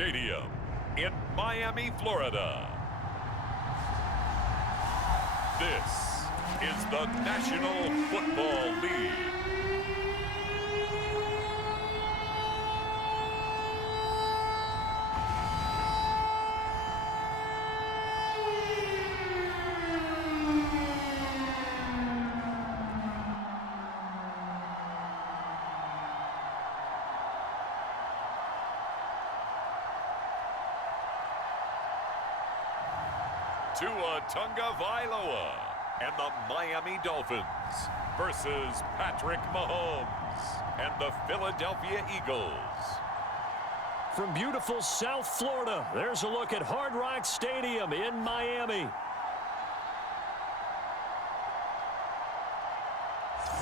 Stadium in Miami, Florida. This is the National Football League. Tua Tagovailoa and the Miami Dolphins versus Patrick Mahomes and the Philadelphia Eagles. From beautiful South Florida, there's a look at Hard Rock Stadium in Miami.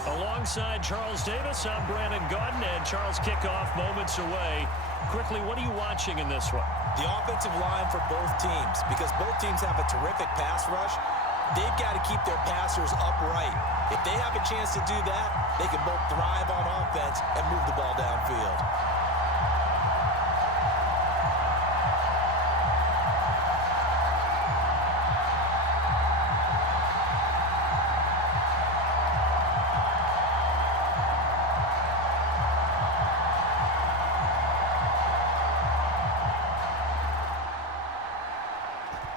Alongside Charles Davis, I'm Brandon Gaudin, and Charles, kickoff moments away. Quickly, what are you watching in this one? The offensive line for both teams, because both teams have a terrific pass rush. They've got to keep their passers upright. If they have a chance to do that, they can both thrive on offense and move the ball downfield.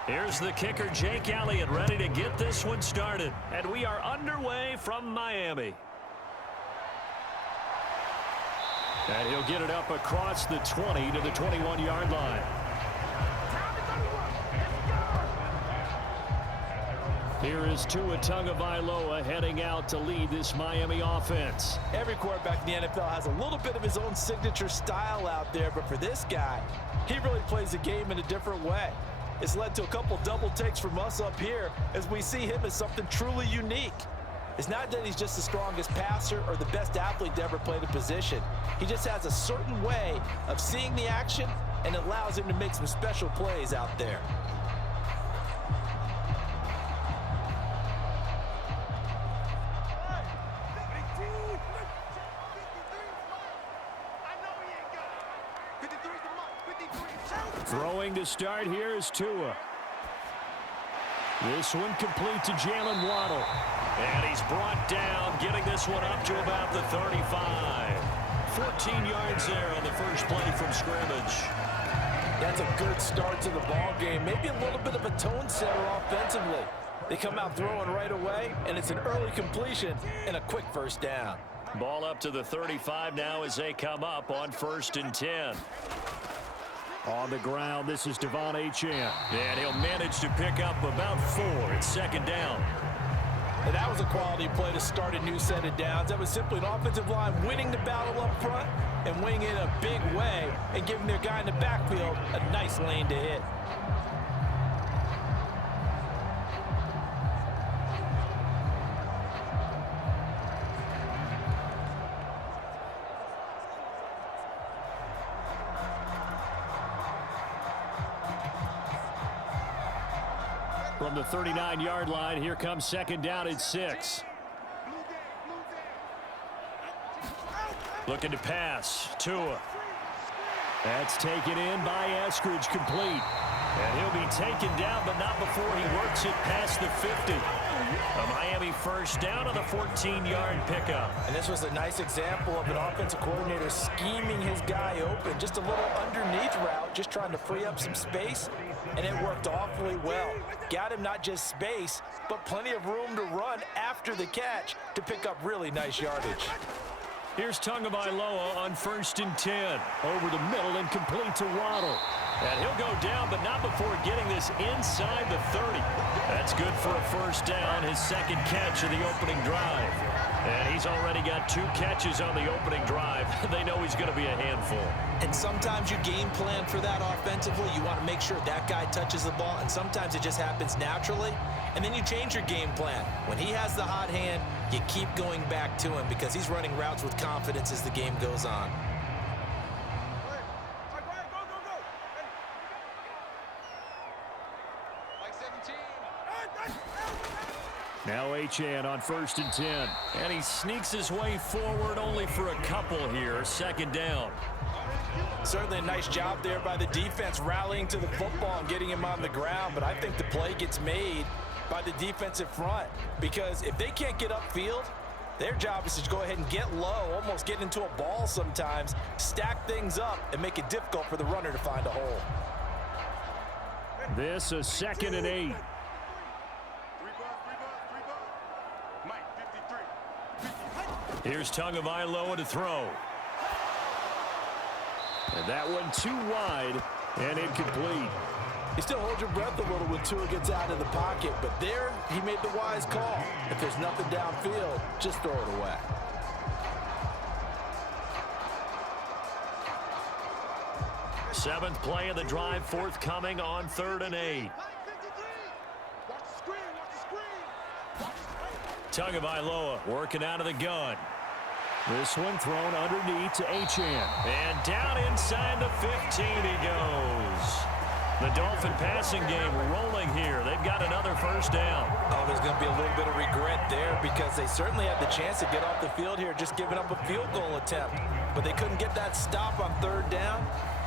Here's the kicker, Jake Elliott, ready to get this one started. And we are underway from Miami. And he'll get it up across the 20 to the 21-yard line. Here is Tua Tagovailoa heading out to lead this Miami offense. Every quarterback in the NFL has a little bit of his own signature style out there, but for this guy, he really plays the game in a different way. It's led to a couple double takes from us up here as we see him as something truly unique. It's not that he's just the strongest passer or the best athlete to ever play the position. He just has a certain way of seeing the action, and it allows him to make some special plays out there. Throwing to start here is Tua. This one complete to Jalen Waddle. And he's brought down, getting this one up to about the 35. 14 yards there on the first play from scrimmage. That's a good start to the ball game. Maybe a little bit of a tone setter offensively. They come out throwing right away, and it's an early completion and a quick first down. Ball up to the 35 now as they come up on 1st and 10. On the ground, this is Devon Achane. And he'll manage to pick up about 4 at 2nd down. And that was a quality play to start a new set of downs. That was simply an offensive line winning the battle up front and winning in a big way and giving their guy in the backfield a nice lane to hit. From the 39-yard line, here comes 2nd down at 6. Looking to pass. Tua. That's taken in by Eskridge, complete. And he'll be taken down, but not before he works it past the 50. A Miami first down on the 14-yard pickup. And this was a nice example of an offensive coordinator scheming his guy open. Just a little underneath route, just trying to free up some space. And it worked awfully well. Got him not just space, but plenty of room to run after the catch to pick up really nice yardage. Here's Tagovailoa on 1st and 10. Over the middle and complete to Waddle. And he'll go down, but not before getting this inside the 30. That's good for a first down, his 2nd catch of the opening drive. And he's already got 2 catches on the opening drive. They know he's going to be a handful. And sometimes you game plan for that offensively. You want to make sure that guy touches the ball, and sometimes it just happens naturally. And then you change your game plan. When he has the hot hand, you keep going back to him because he's running routes with confidence as the game goes on. Now Achane on 1st and 10. And he sneaks his way forward only for a couple here. 2nd down. Certainly a nice job there by the defense rallying to the football and getting him on the ground, but I think the play gets made by the defensive front because if they can't get upfield, their job is to go ahead and get low, almost get into a ball sometimes, stack things up, and make it difficult for the runner to find a hole. This is 2nd and 8. Here's Tagovailoa to throw. And that one too wide and incomplete. You still hold your breath a little when Tua gets out of the pocket, but there he made the wise call. If there's nothing downfield, just throw it away. Seventh play of the drive forthcoming on 3rd and 8. Tagovailoa working out of the gun. This one thrown underneath to Achane. And down inside the 15 he goes. The Dolphin passing game rolling here. They've got another first down. Oh, there's going to be a little bit of regret there because they certainly had the chance to get off the field here, just giving up a field goal attempt. But they couldn't get that stop on 3rd down.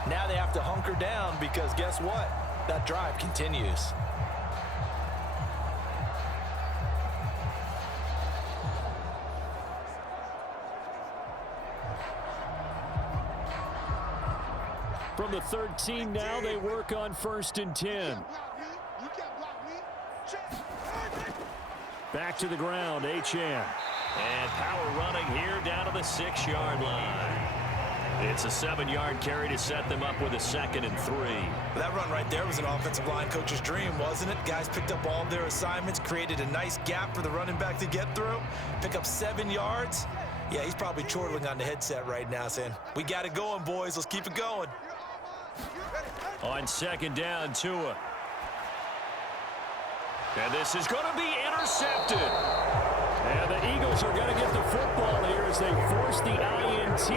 Now they have to hunker down because guess what? That drive continues. From the 13 now, they work on 1st and 10. Back to the ground, Achane. And power running here down to the 6-yard line. It's a 7-yard carry to set them up with a 2nd and 3. That run right there was an offensive line coach's dream, wasn't it? Guys picked up all their assignments, created a nice gap for the running back to get through, pick up 7 yards. Yeah, he's probably chortling on the headset right now saying, we got it going, boys. Let's keep it going. On 2nd down, Tua. And this is going to be intercepted. And the Eagles are going to get the football here as they force the INT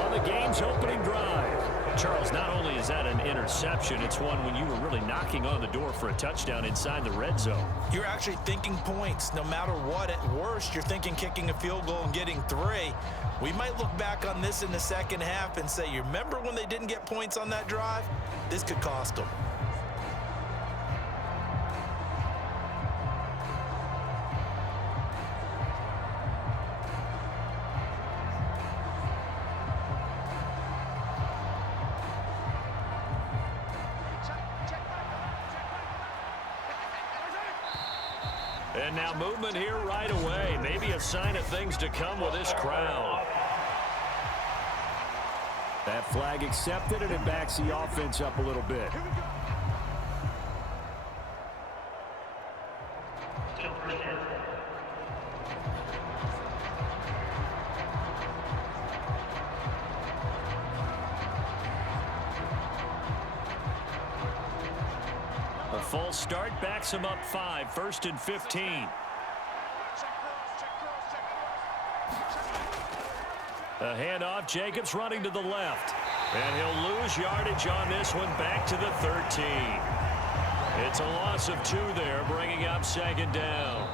on the game's opening drive. Charles, not only is that an interception, it's one when you were really knocking on the door for a touchdown inside the red zone. You're actually thinking points. No matter what, at worst, you're thinking kicking a field goal and getting 3. We might look back on this in the second half and say, you remember when they didn't get points on that drive? This could cost them. And now movement here right away. Maybe a sign of things to come with this crowd. That flag accepted, and it backs the offense up a little bit. A false start backs him up 5, 1st and 15. A handoff, Jacobs running to the left. And he'll lose yardage on this one back to the 13. It's a loss of 2 there, bringing up 2nd down.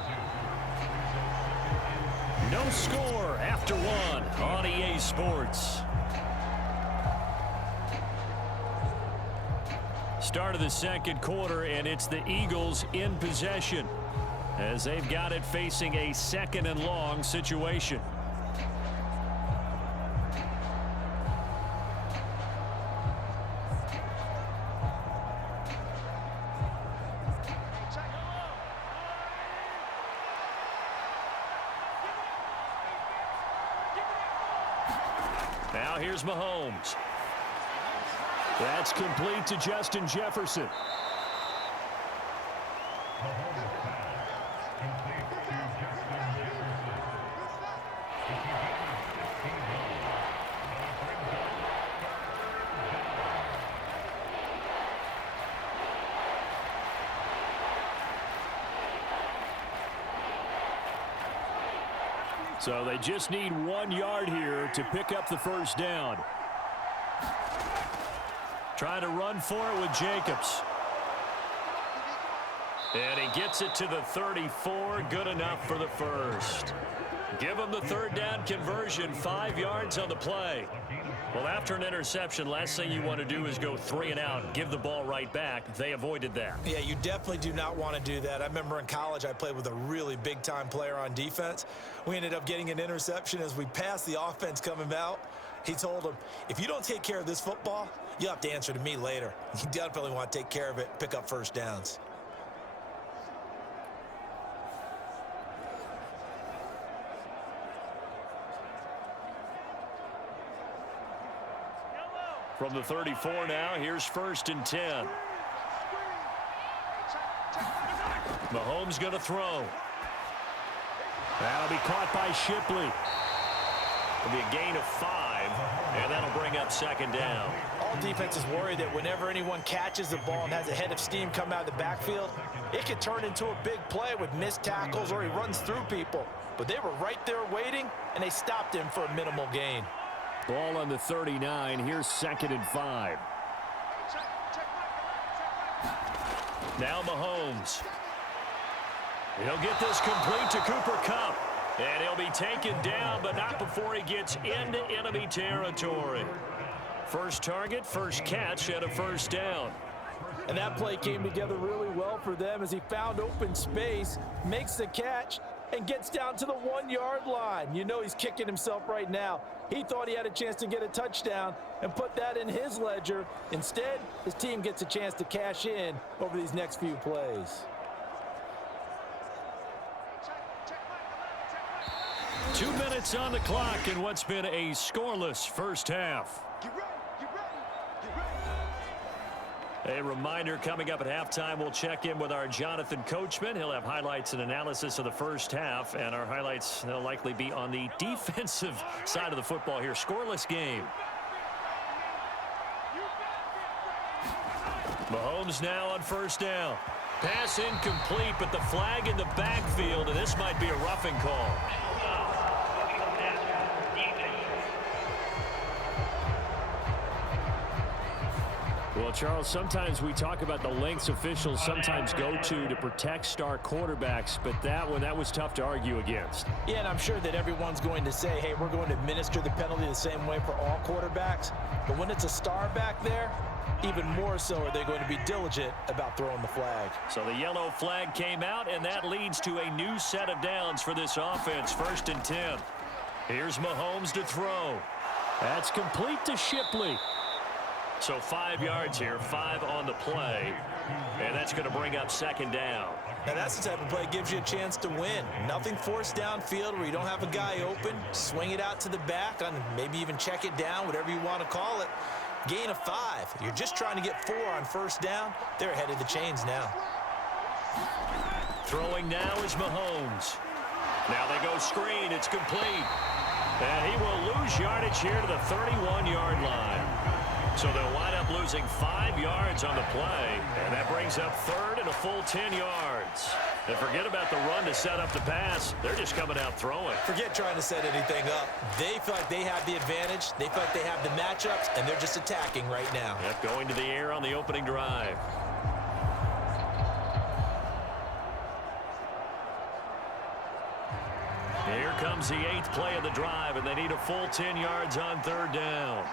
No score after 1 on EA Sports. Start of the 2nd quarter, and it's the Eagles in possession as they've got it facing a 2nd and long situation. Now here's Mahomes. That's complete to Justin Jefferson. So they just need 1 yard here to pick up the first down. Trying to run for it with Jacobs. And he gets it to the 34. Good enough for the first. Give him the third down conversion. 5 yards on the play. Well, after an interception, last thing you want to do is go 3 and out, give the ball right back. They avoided that. Yeah, you definitely do not want to do that. I remember in college I played with a really big-time player on defense. We ended up getting an interception as we passed the offense coming out. He told him, if you don't take care of this football, you'll have to answer to me later. You definitely want to take care of it, pick up first downs. From the 34 now, here's 1st and 10. Mahomes going to throw. That'll be caught by Shipley. It'll be a gain of 5, and that'll bring up 2nd down. All defenses worry that whenever anyone catches the ball and has a head of steam come out of the backfield, it could turn into a big play with missed tackles or he runs through people. But they were right there waiting, and they stopped him for a minimal gain. Ball on the 39. Here's 2nd and 5. Now Mahomes. He'll get this complete to Cooper Kupp. And he'll be taken down, but not before he gets into enemy territory. First target, first catch, and a first down. And that play came together really well for them as he found open space, makes the catch, and gets down to the 1-yard line. You know he's kicking himself right now. He thought he had a chance to get a touchdown and put that in his ledger. Instead, his team gets a chance to cash in over these next few plays. 2 minutes on the clock in what's been a scoreless first half. A reminder coming up at halftime, we'll check in with our Jonathan Coachman. He'll have highlights and analysis of the first half, and our highlights will likely be on the defensive side of the football here. Scoreless game. Mahomes now on first down. Pass incomplete, but the flag in the backfield, and this might be a roughing call. Well, Charles, sometimes we talk about the lengths officials sometimes go to protect star quarterbacks, but that was tough to argue against. Yeah, and I'm sure that everyone's going to say, hey, we're going to administer the penalty the same way for all quarterbacks. But when it's a star back there, even more so are they going to be diligent about throwing the flag. So the yellow flag came out, and that leads to a new set of downs for this offense. 1st and 10. Here's Mahomes to throw. That's complete to Shipley. So 5 yards here, 5 on the play, and that's going to bring up 2nd down. Now that's the type of play that gives you a chance to win. Nothing forced downfield where you don't have a guy open. Swing it out to the back, on maybe even check it down, whatever you want to call it. Gain of 5. You're just trying to get 4 on first down. They're ahead of the chains now. Throwing now is Mahomes. Now they go screen. It's complete. And he will lose yardage here to the 31-yard line. So they'll wind up losing 5 yards on the play, and that brings up 3rd and a full 10 yards. And forget about the run to set up the pass. They're just coming out throwing. Forget trying to set anything up. They feel like they have the advantage. They feel like they have the matchups, and they're just attacking right now. Yep, going to the air on the opening drive. Here comes the 8th play of the drive, and they need a full 10 yards on 3rd down.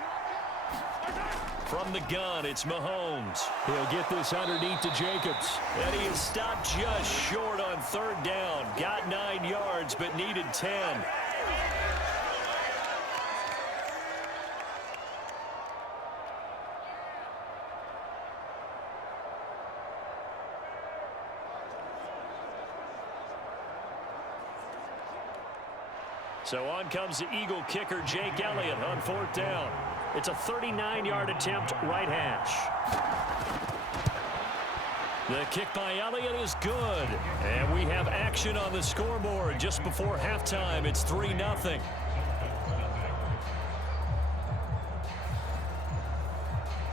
From the gun, it's Mahomes. He'll get this underneath to Jacobs. And he is stopped just short on 3rd down. Got 9 yards, but needed 10. So on comes the Eagle kicker, Jake Elliott, on 4th down. It's a 39-yard attempt, right hash. The kick by Elliott is good. And we have action on the scoreboard just before halftime. It's 3-0.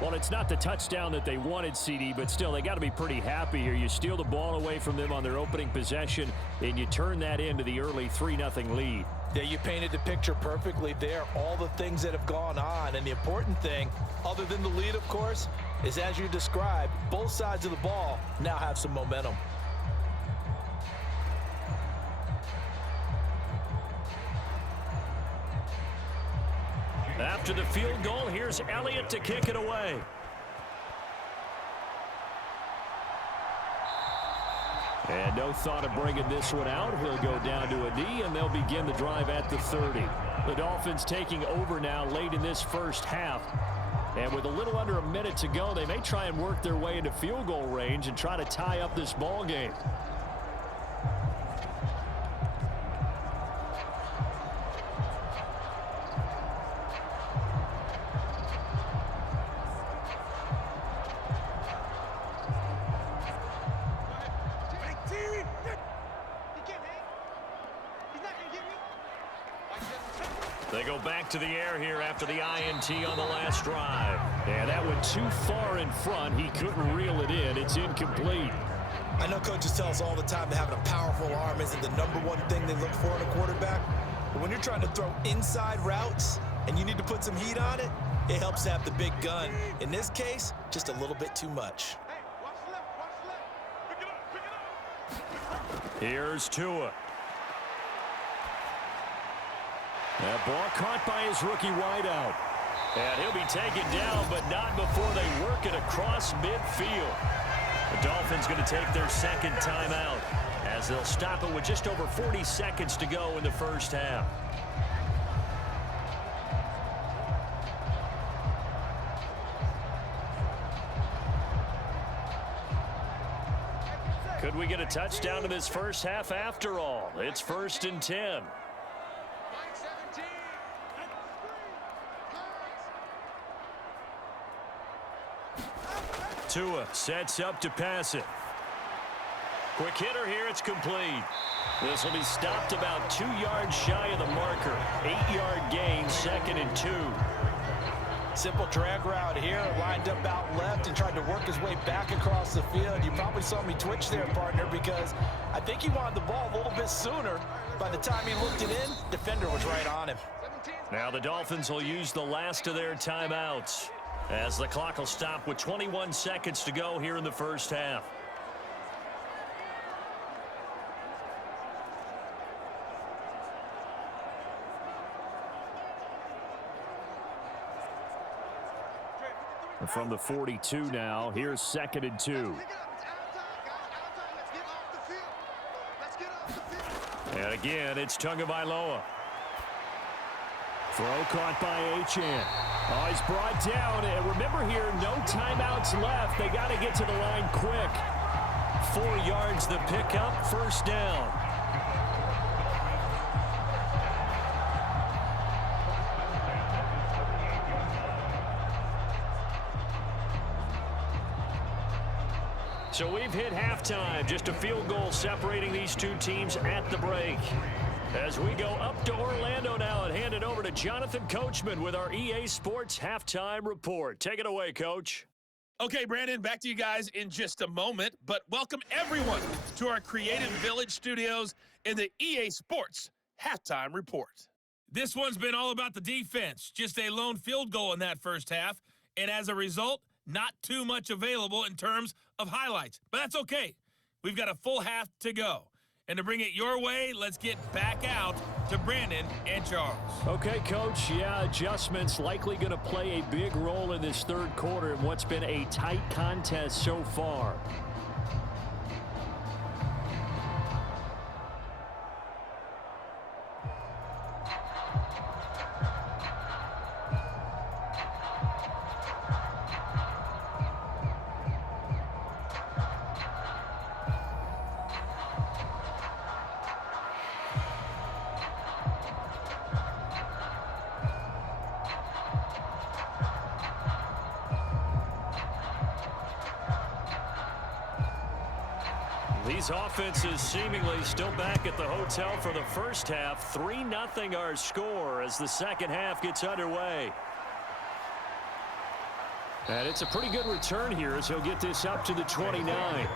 Well, it's not the touchdown that they wanted, CD, but still, they got to be pretty happy here. You steal the ball away from them on their opening possession, and you turn that into the early 3-0 lead. Yeah, you painted the picture perfectly there. All the things that have gone on. And the important thing, other than the lead, of course, is as you described, both sides of the ball now have some momentum. after the field goal. Here's Elliott to kick it away. And no thought of bringing this one out. He'll go down to a knee, and they'll begin the drive at the 30. The Dolphins taking over now late in this first half. And with a little under a minute to go, they may try and work their way into field goal range and try to tie up this ball game. They go back to the air here after the INT on the last drive. And that went too far in front. He couldn't reel it in. It's incomplete. I know coaches tell us all the time that having a powerful arm isn't the #1 thing they look for in a quarterback. But when you're trying to throw inside routes and you need to put some heat on it, it helps to have the big gun. In this case, just a little bit too much. Here's Tua. That ball caught by his rookie wideout. And he'll be taken down, but not before they work it across midfield. The Dolphins going to take their second timeout as they'll stop it with just over 40 seconds to go in the first half. Could we get a touchdown in this first half after all? It's 1st and 10. Tua sets up to pass it. Quick hitter here, it's complete. This will be stopped about 2 yards shy of the marker. 8-yard gain, 2nd and 2. Simple drag route here, lined up out left and tried to work his way back across the field. You probably saw me twitch there, partner, because I think he wanted the ball a little bit sooner. By the time he looked it in, defender was right on him. Now the Dolphins will use the last of their timeouts as the clock will stop with 21 seconds to go here in the first half. From the 42 now, here's 2nd and 2. And again, it's Tagovailoa. Throw caught by Achane. Oh, he's brought down. And remember here, no timeouts left. They got to get to the line quick. 4 yards the pickup, first down. So we've hit halftime. Just a field goal separating these two teams at the break. As we go up to Orlando now and hand it over to Jonathan Coachman with our EA Sports Halftime Report. Take it away, Coach. Okay, Brandon, back to you guys in just a moment. But welcome everyone to our Creative Village studios in the EA Sports Halftime Report. This one's been all about the defense. Just a lone field goal in that first half. And as a result, not too much available in terms of highlights. But that's okay. We've got a full half to go. And to bring it your way, let's get back out to Brandon and Charles. Okay, Coach. Yeah, adjustments likely going to play a big role in this third quarter in what's been a tight contest so far. These offenses seemingly still back at the hotel for the first half. 3-0 our score as the second half gets underway. And it's a pretty good return here as he'll get this up to the 29.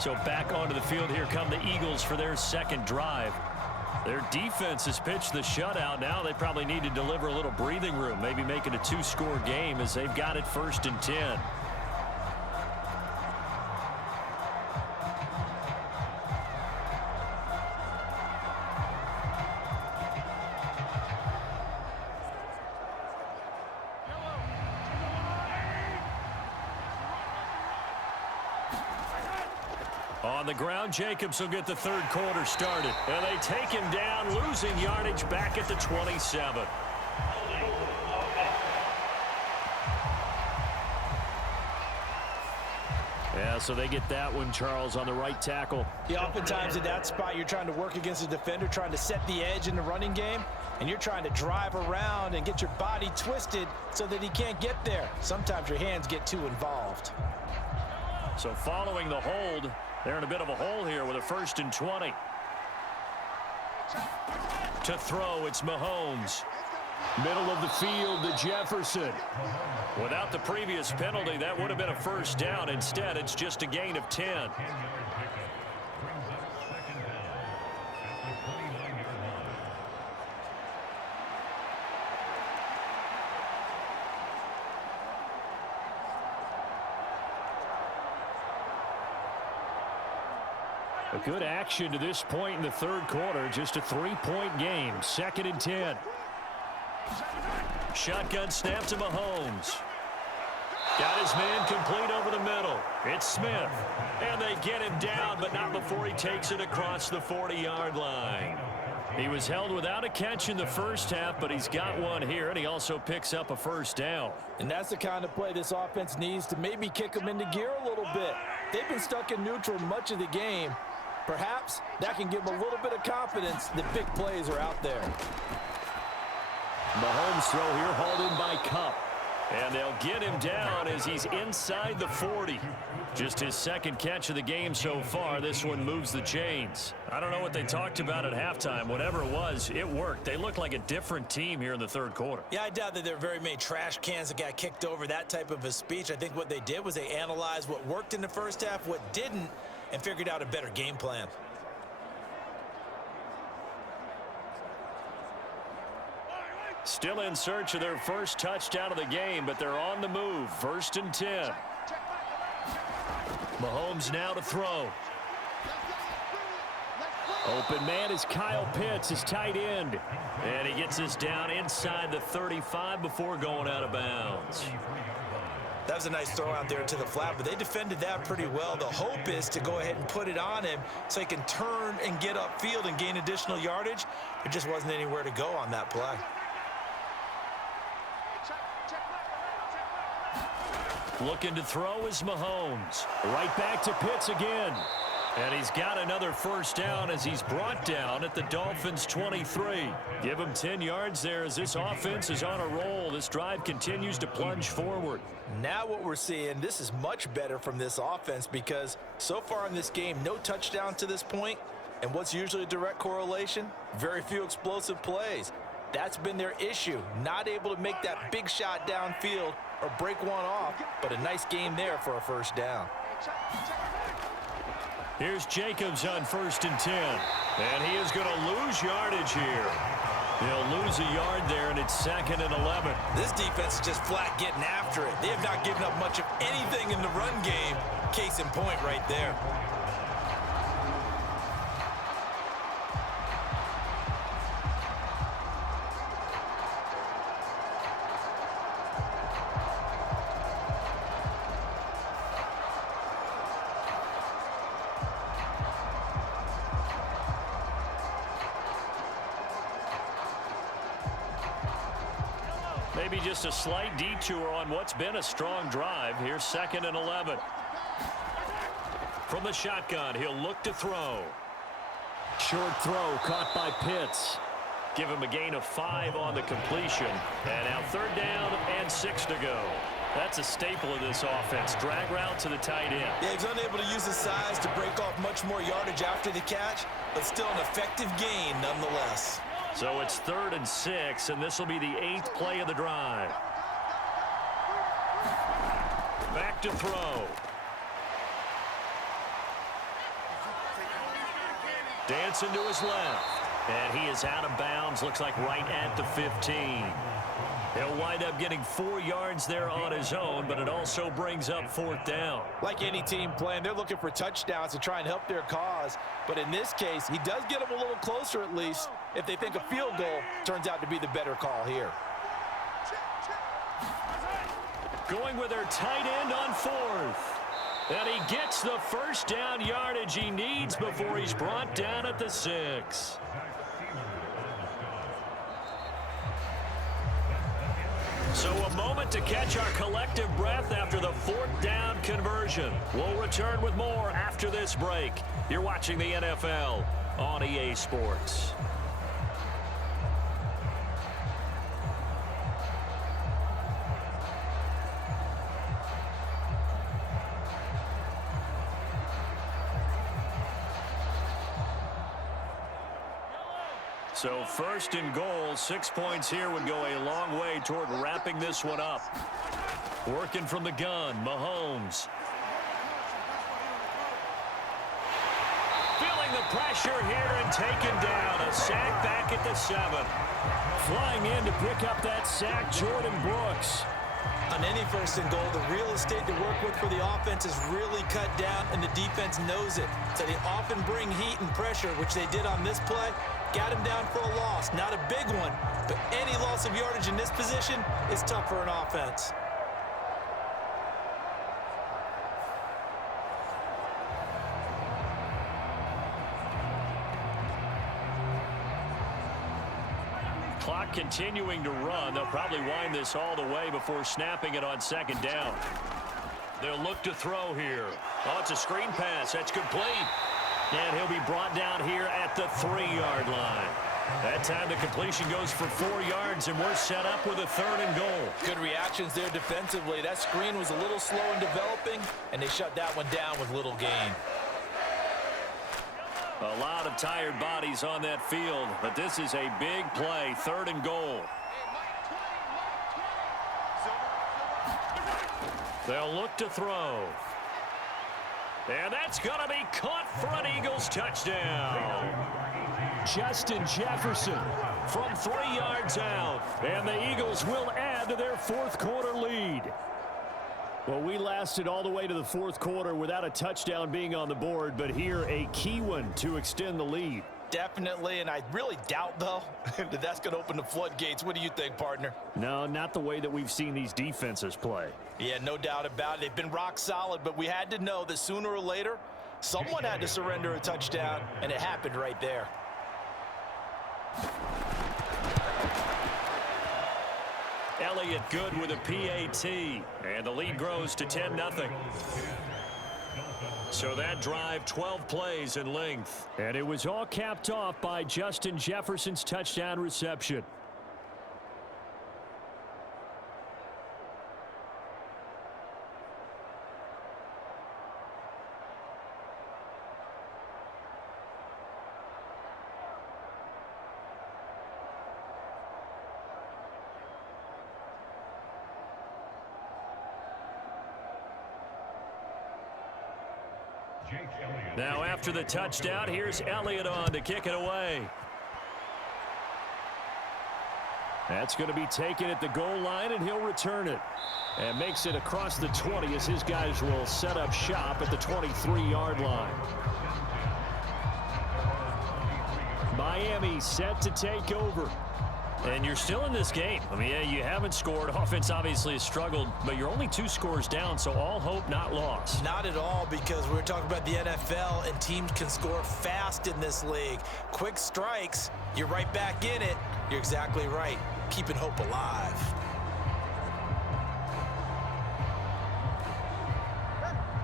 So back onto the field here come the Eagles for their second drive. Their defense has pitched the shutout. Now they probably need to deliver a little breathing room, maybe make it a 2-score game as they've got it 1st and 10. On the ground, Jacobs will get the third quarter started. And they take him down, losing yardage back at the 27. Yeah, so they get that one, Charles, on the right tackle. Yeah, oftentimes in that spot, you're trying to work against a defender, trying to set the edge in the running game, and you're trying to drive around and get your body twisted so that he can't get there. Sometimes your hands get too involved. So following the hold, they're in a bit of a hole here with a 1st and 20. To throw, it's Mahomes. Middle of the field to Jefferson. Without the previous penalty, that would have been a 1st down. Instead, it's just a gain of 10. A good action to this point in the third quarter. Just a 3-point game. 2nd and 10. Shotgun snap to Mahomes. Got his man complete over the middle. It's Smith. And they get him down, but not before he takes it across the 40-yard line. He was held without a catch in the first half, but he's got one here, and he also picks up a 1st down. And that's the kind of play this offense needs to maybe kick them into gear a little bit. They've been stuck in neutral much of the game. Perhaps that can give them a little bit of confidence that big plays are out there. Mahomes throw here hauled in by Kupp. And they'll get him down as he's inside the 40. Just his 2nd catch of the game so far. This one moves the chains. I don't know what they talked about at halftime. Whatever it was, it worked. They look like a different team here in the third quarter. Yeah, I doubt that there are very many trash cans that got kicked over, that type of a speech. I think what they did was they analyzed what worked in the first half, what didn't, and figured out a better game plan. Still in search of their 1st touchdown of the game, but they're on the move. 1st and 10. Mahomes now to throw. Open man is Kyle Pitts, his tight end. And he gets us down inside the 35 before going out of bounds. That was a nice throw out there to the flat, but they defended that pretty well. The hope is to go ahead and put it on him so he can turn and get upfield and gain additional yardage. There just wasn't anywhere to go on that play. Looking to throw is Mahomes. Right back to Pitts again. And he's got another 1st down as he's brought down at the Dolphins' 23. Give him 10 yards there as this offense is on a roll. This drive continues to plunge forward. Now what we're seeing, this is much better from this offense because so far in this game, no touchdown to this point. And what's usually a direct correlation? Very few explosive plays. That's been their issue. Not able to make that big shot downfield or break one off, but a nice game there for a 1st down. Here's Jacobs on 1st and 10. And he is going to lose yardage here. He'll lose a yard there, and it's 2nd and 11. This defense is just flat getting after it. They have not given up much of anything in the run game. Case in point right there. Maybe just a slight detour on what's been a strong drive. Here's 2nd and 11. From the shotgun, he'll look to throw. Short throw caught by Pitts. Give him a gain of 5 on the completion. And now 3rd down and 6 to go. That's a staple of this offense. Drag route to the tight end. Yeah, he's unable to use his size to break off much more yardage after the catch, but still an effective gain nonetheless. So it's 3rd and 6, and this will be the 8th play of the drive. Back to throw. Dancing to his left. And he is out of bounds, looks like right at the 15. He'll wind up getting 4 yards there on his own, but it also brings up 4th down. Like any team playing, they're looking for touchdowns to try and help their cause. But in this case, he does get them a little closer at least if they think a field goal turns out to be the better call here. Going with their tight end on 4th. And he gets the first down yardage he needs before he's brought down at the 6. So a moment to catch our collective breath after the 4th down conversion. We'll return with more after this break. You're watching the NFL on EA Sports. So 1st and goal, 6 points here would go a long way toward wrapping this one up. Working from the gun, Mahomes. Feeling the pressure here and taken down. A sack back at the 7. Flying in to pick up that sack, Jordan Brooks. On any 1st and goal, the real estate to work with for the offense is really cut down, and the defense knows it. So they often bring heat and pressure, which they did on this play. Got him down for a loss. Not a big one, but any loss of yardage in this position is tough for an offense. Clock continuing to run. They'll probably wind this all the way before snapping it on 2nd down. They'll look to throw here. Oh, it's a screen pass. That's complete. And he'll be brought down here at the 3-yard line. That time the completion goes for 4 yards, and we're set up with a 3rd and goal. Good reactions there defensively. That screen was a little slow in developing, and they shut that one down with little gain. A lot of tired bodies on that field, but this is a big play, 3rd and goal. They'll look to throw. And that's going to be caught for an Eagles touchdown. Justin Jefferson from 3 yards out. And the Eagles will add to their 4th quarter lead. Well, we lasted all the way to the 4th quarter without a touchdown being on the board, but here a key one to extend the lead. Definitely, and I really doubt, though, that that's going to open the floodgates. What do you think, partner? No, not the way that we've seen these defenses play. Yeah, no doubt about it. They've been rock solid, but we had to know that sooner or later, someone had to surrender a touchdown, and it happened right there. Elliott good with a PAT, and the lead grows to 10-0. So that drive, 12 plays in length. And it was all capped off by Justin Jefferson's touchdown reception. Now after the touchdown, here's Elliott on to kick it away. That's going to be taken at the goal line, and he'll return it. And makes it across the 20 as his guys will set up shop at the 23-yard line. Miami set to take over. And you're still in this game. I mean, yeah, you haven't scored. Offense obviously has struggled, but you're only 2 scores down, so all hope not lost. Not at all, because we're talking about the NFL, and teams can score fast in this league. Quick strikes, you're right back in it. You're exactly right. Keeping hope alive.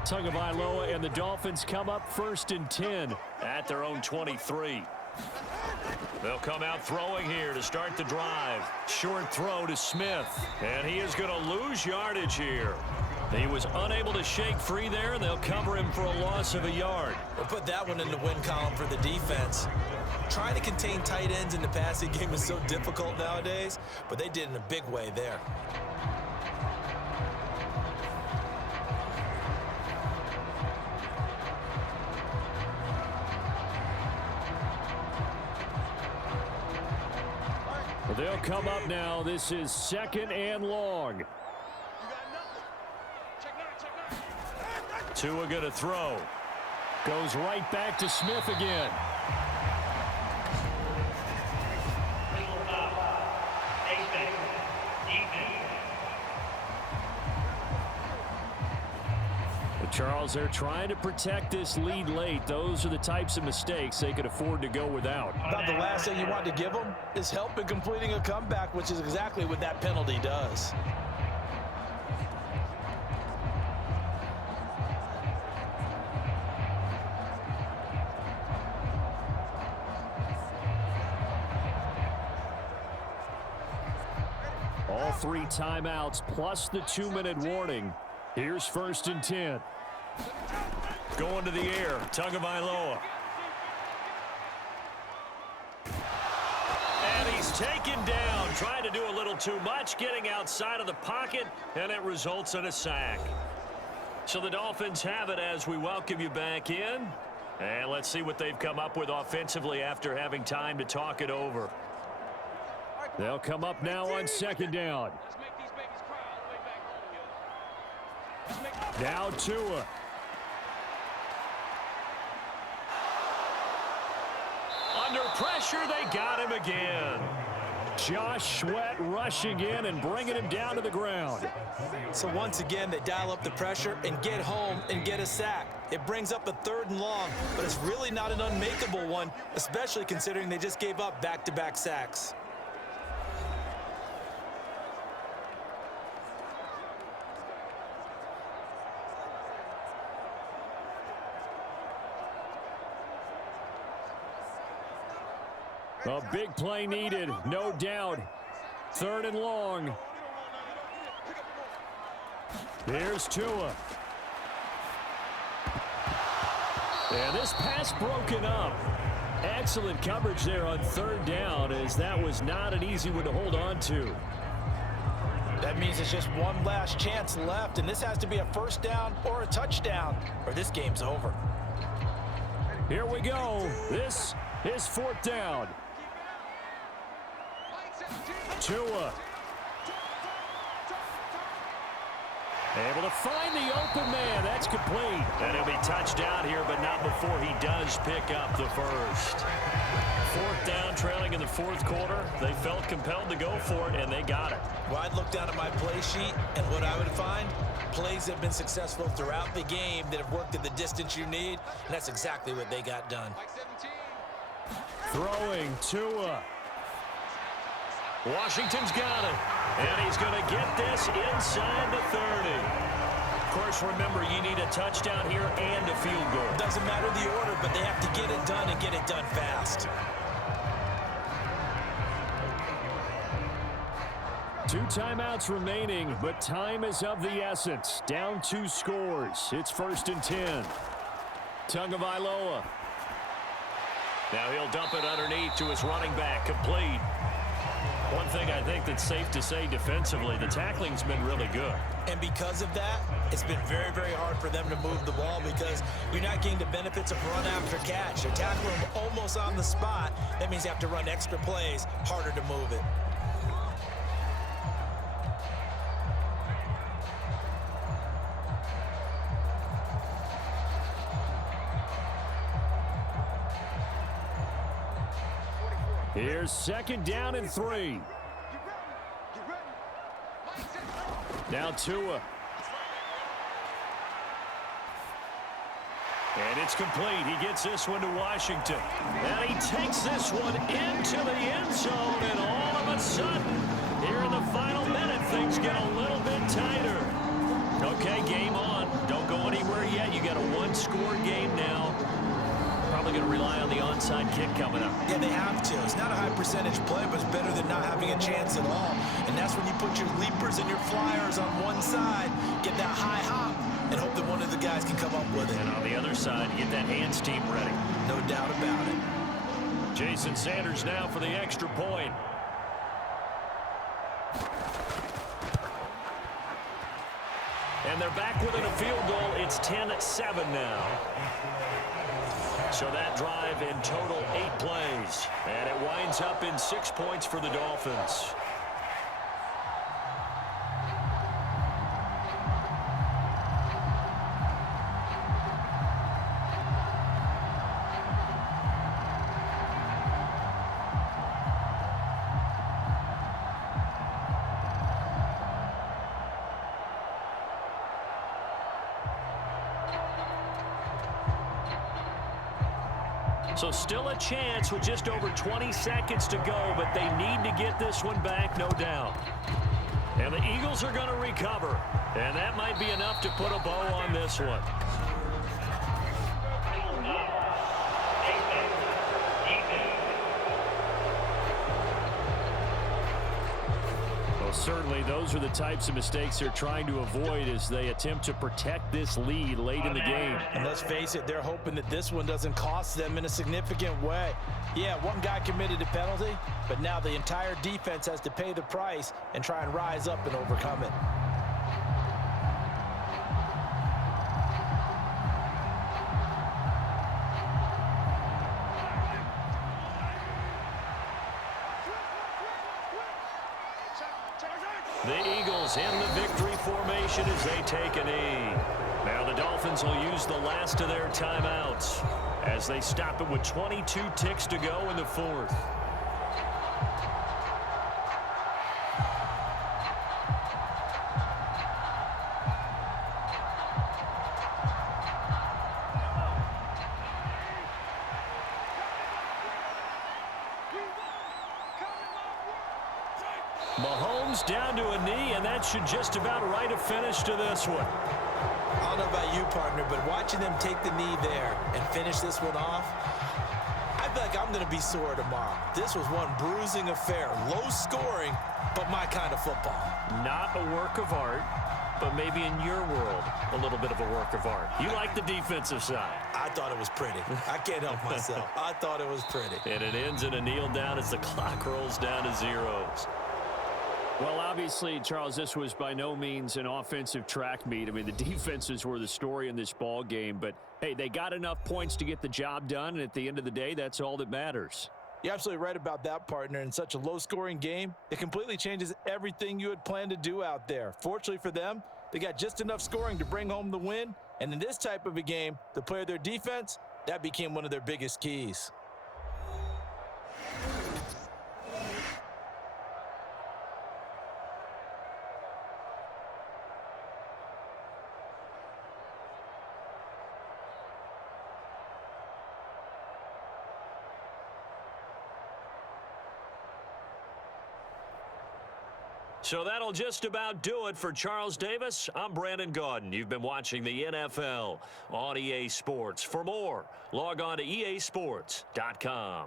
Tagovailoa and the Dolphins come up 1st and 10 at their own 23. They'll come out throwing here to start the drive. Short throw to Smith, and he is going to lose yardage here. He was unable to shake free there, and they'll cover him for a loss of a yard. We'll put that one in the win column for the defense. Trying to contain tight ends in the passing game is so difficult nowadays, but they did in a big way there. They'll come up now. This is 2nd and long. Tua going to throw. Goes right back to Smith again. But Charles, they're trying to protect this lead late. Those are the types of mistakes they could afford to go without. About the last thing you want to give them is help in completing a comeback, which is exactly what that penalty does. All 3 timeouts plus the 2-minute warning. Here's 1st and 10. Going to the air, Tagovailoa. And he's taken down, trying to do a little too much, getting outside of the pocket, and it results in a sack. So the Dolphins have it as we welcome you back in. And let's see what they've come up with offensively after having time to talk it over. They'll come up now on 2nd down. Now Tua. Under pressure, they got him again. Josh Sweat rushing in and bringing him down to the ground. So once again, they dial up the pressure and get home and get a sack. It brings up a 3rd and long, but it's really not an unmakeable one, especially considering they just gave up back-to-back sacks. A big play needed, no doubt. 3rd and long. Here's Tua. And this pass broken up. Excellent coverage there on 3rd down, as that was not an easy one to hold on to. That means it's just one last chance left, and this has to be a 1st down or a touchdown, or this game's over. Here we go. This is 4th down. Tua. Able to find the open man. That's complete. And he'll be touchdown here, but not before he does pick up the 1st. 4th down, trailing in the 4th quarter. They felt compelled to go for it, and they got it. Well, I'd look down at my play sheet, and what I would find, plays have been successful throughout the game that have worked at the distance you need, and that's exactly what they got done. Throwing Tua. Washington's got it. And he's going to get this inside the 30. Of course, remember, you need a touchdown here and a field goal. Doesn't matter the order, but they have to get it done and get it done fast. 2 timeouts remaining, but time is of the essence. Down 2 scores. It's 1st and 10. Tagovailoa. Now he'll dump it underneath to his running back, complete. One thing I think that's safe to say defensively, the tackling's been really good. And because of that, it's been very, very hard for them to move the ball because you're not getting the benefits of run after catch. They're tackling them almost on the spot. That means they have to run extra plays, harder to move it. Here's 2nd down and 3. Now Tua. And it's complete. He gets this one to Washington. And he takes this one into the end zone. And all of a sudden, here in the final minute, things get a little bit tighter. Okay, game on. Don't go anywhere yet. You got a 1-score game now. Probably going to rely on the onside kick coming up. Yeah, they have to. It's not a high percentage play, but it's better than not having a chance at all. And that's when you put your leapers and your flyers on one side, get that high hop, and hope that one of the guys can come up with it. And on the other side, get that hands team ready. No doubt about it. Jason Sanders now for the extra point. And they're back within a field goal. It's 10-7 now. So that drive in total 8 plays. And it winds up in 6 points for the Dolphins. So still a chance with just over 20 seconds to go, but they need to get this one back, no doubt. And the Eagles are going to recover, and that might be enough to put a bow on this one. Certainly, those are the types of mistakes they're trying to avoid as they attempt to protect this lead late in the game. And let's face it, they're hoping that this one doesn't cost them in a significant way. Yeah, one guy committed a penalty, but now the entire defense has to pay the price and try and rise up and overcome it. The Eagles in the victory formation as they take a knee. Now the Dolphins will use the last of their timeouts as they stop it with 22 ticks to go in the fourth. Mahomes down to a knee, and that should just about write a finish to this one. I don't know about you, partner, but watching them take the knee there and finish this one off, I feel like I'm going to be sore tomorrow. This was one bruising affair. Low scoring, but my kind of football. Not a work of art, but maybe in your world, a little bit of a work of art. You like the defensive side. I thought it was pretty. I can't help myself. I thought it was pretty. And it ends in a kneel down as the clock rolls down to zeros. Well, obviously, Charles, this was by no means an offensive track meet. I mean, the defenses were the story in this ball game, but hey, they got enough points to get the job done, and at the end of the day, that's all that matters. You're absolutely right about that, partner. In such a low-scoring game, it completely changes everything you had planned to do out there. Fortunately for them, they got just enough scoring to bring home the win, and in this type of a game, to play their defense, that became one of their biggest keys. So that'll just about do it for Charles Davis. I'm Brandon Gaudin. You've been watching the NFL on EA Sports. For more, log on to easports.com.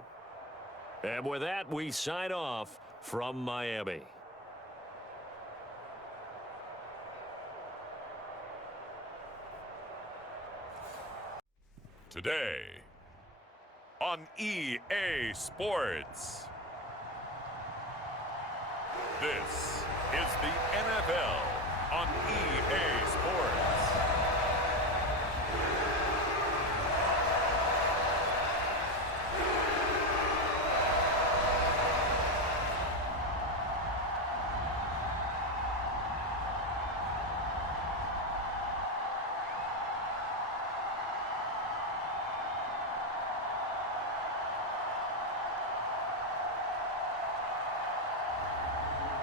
And with that, we sign off from Miami. Today on EA Sports. This is the NFL on EA Sports.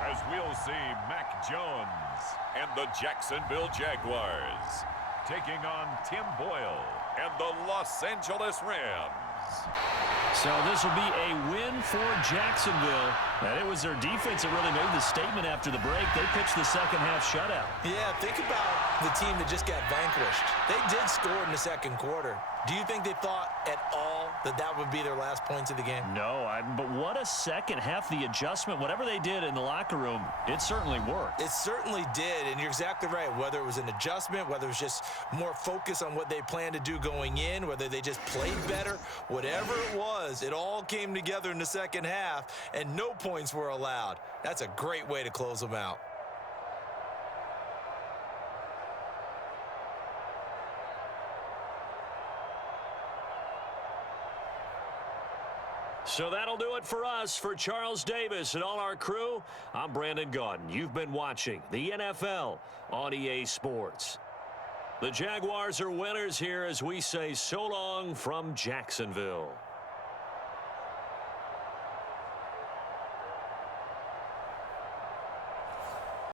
As we'll see Mac Jones and the Jacksonville Jaguars taking on Tim Boyle and the Los Angeles Rams. So this will be a win for Jacksonville. And it was their defense that really made the statement after the break. They pitched the second half shutout. Yeah, think about the team that just got vanquished. They did score in the second quarter. Do you think they thought at all that that would be their last points of the game? No, but what a second half. The adjustment, whatever they did in the locker room, it certainly worked. It certainly did, and you're exactly right. Whether it was an adjustment, whether it was just more focus on what they planned to do going in, whether they just played better, whatever it was, it all came together in the second half, and no points were allowed. That's a great way to close them out. So that'll do it for us. For Charles Davis and all our crew, I'm Brandon Gaudin. You've been watching the NFL on EA Sports. The Jaguars are winners here as we say so long from Jacksonville.